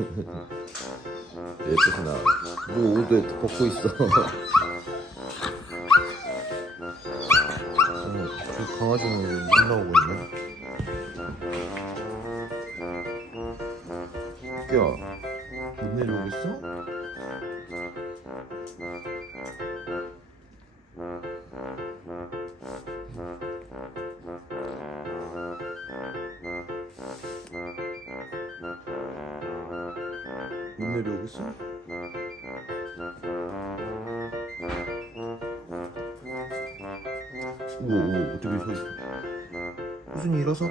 예쁘게 나와. 뭐 옷도 벗고 있어. 어, 저 강아지는 왜못 나오고 있네. 야, 못 내려오겠어? 못 내려오겠어? 오, 오, 어떻게 서 있어? 무슨 일어서? 오.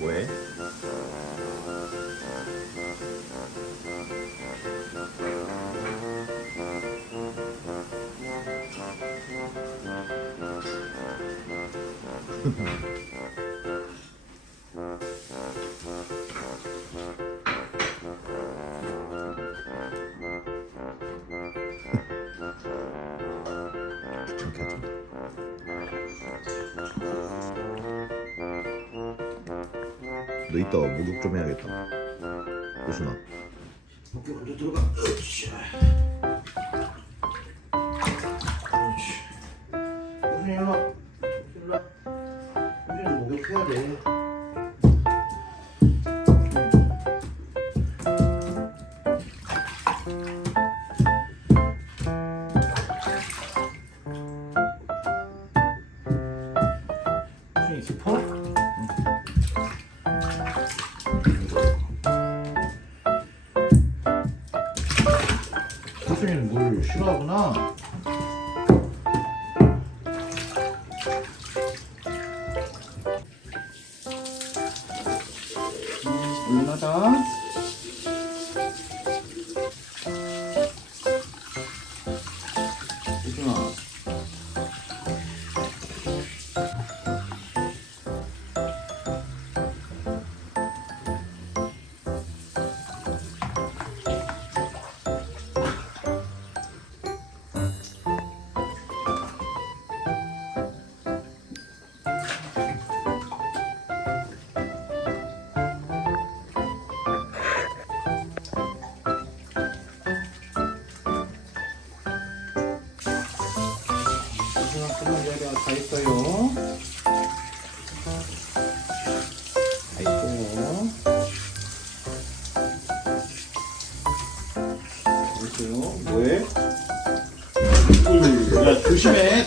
뭐 너 이따가 목욕 좀 해야겠다. 호순아. 목욕 먼저 들어가. 으쌰. 그렇지. 호순이 일로 와. 일로 와. 목욕해야 돼. 호순이 깊어? 호순이는 물 싫어하구나.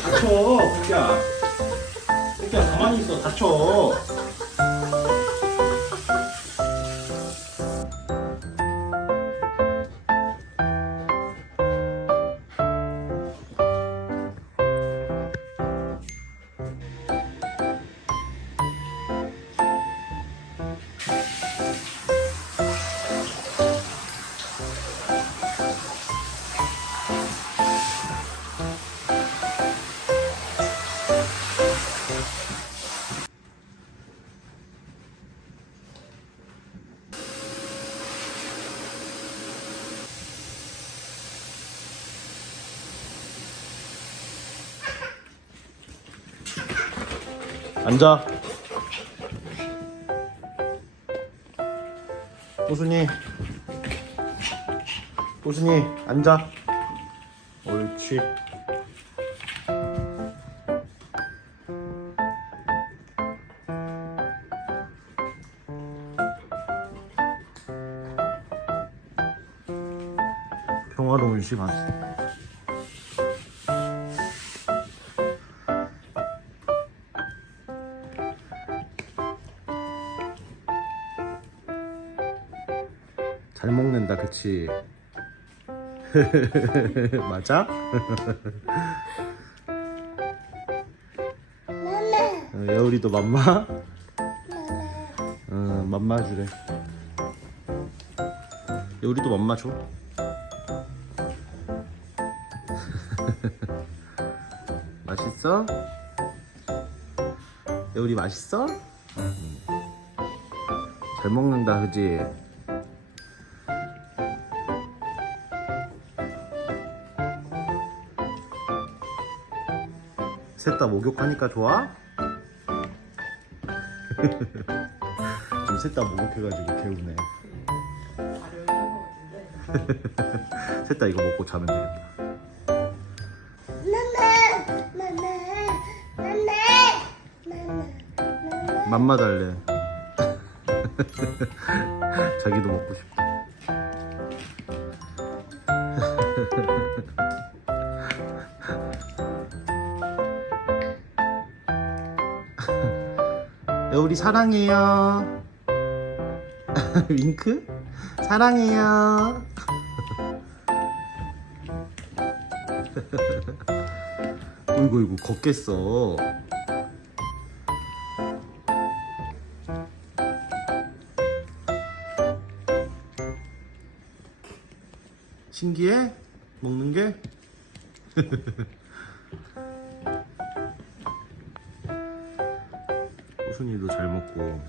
다쳐 새끼야 새끼야 가만히 있어 다쳐 앉아. 호순이. 호순이 앉아. 옳지. 평화로운 시간 잘 먹는다 그치 맞아? 어, 여울이도 맘마? 응 맘마 주래 여울이도 맘마 줘 맛있어? 여울이 맛있어? 응. 잘 먹는다 그지? 셋 다 목욕하니까 좋아? 지금 셋 다 목욕해가지고 개우네. 셋 다 이거 먹고 자면 되겠다. 맘마 달래. 자기도 먹고 싶다. 우리 사랑해요. 윙크? 사랑해요. 어이구 이구 걷겠어. 신기해? 먹는 게? 호순이도 잘 먹고.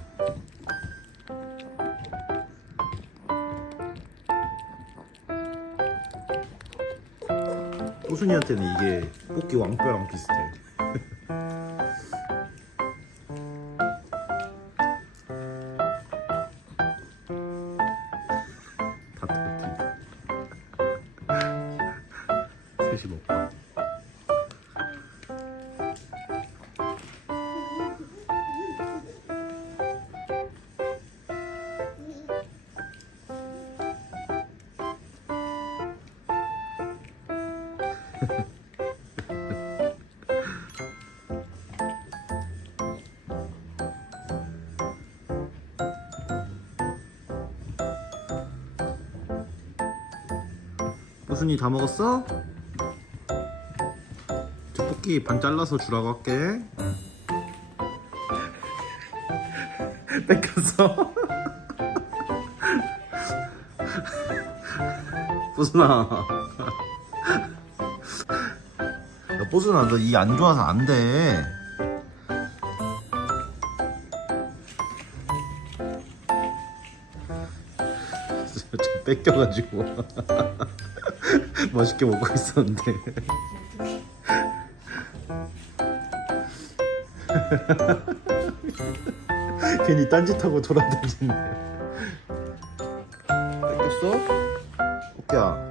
호순이한테는 이게 뽑기 왕뼈랑 비슷해 호순이 다 먹었어? 떡볶이 반 잘라서 주라고 할게. 뺏겼어? 뽀순아 뽀순아 너 이 안 좋아서 안돼. 좀 뺏겨가지고. 맛있게 먹고 있었는데. 괜히 딴짓하고 돌아다니네. 뺏겼어? 오케야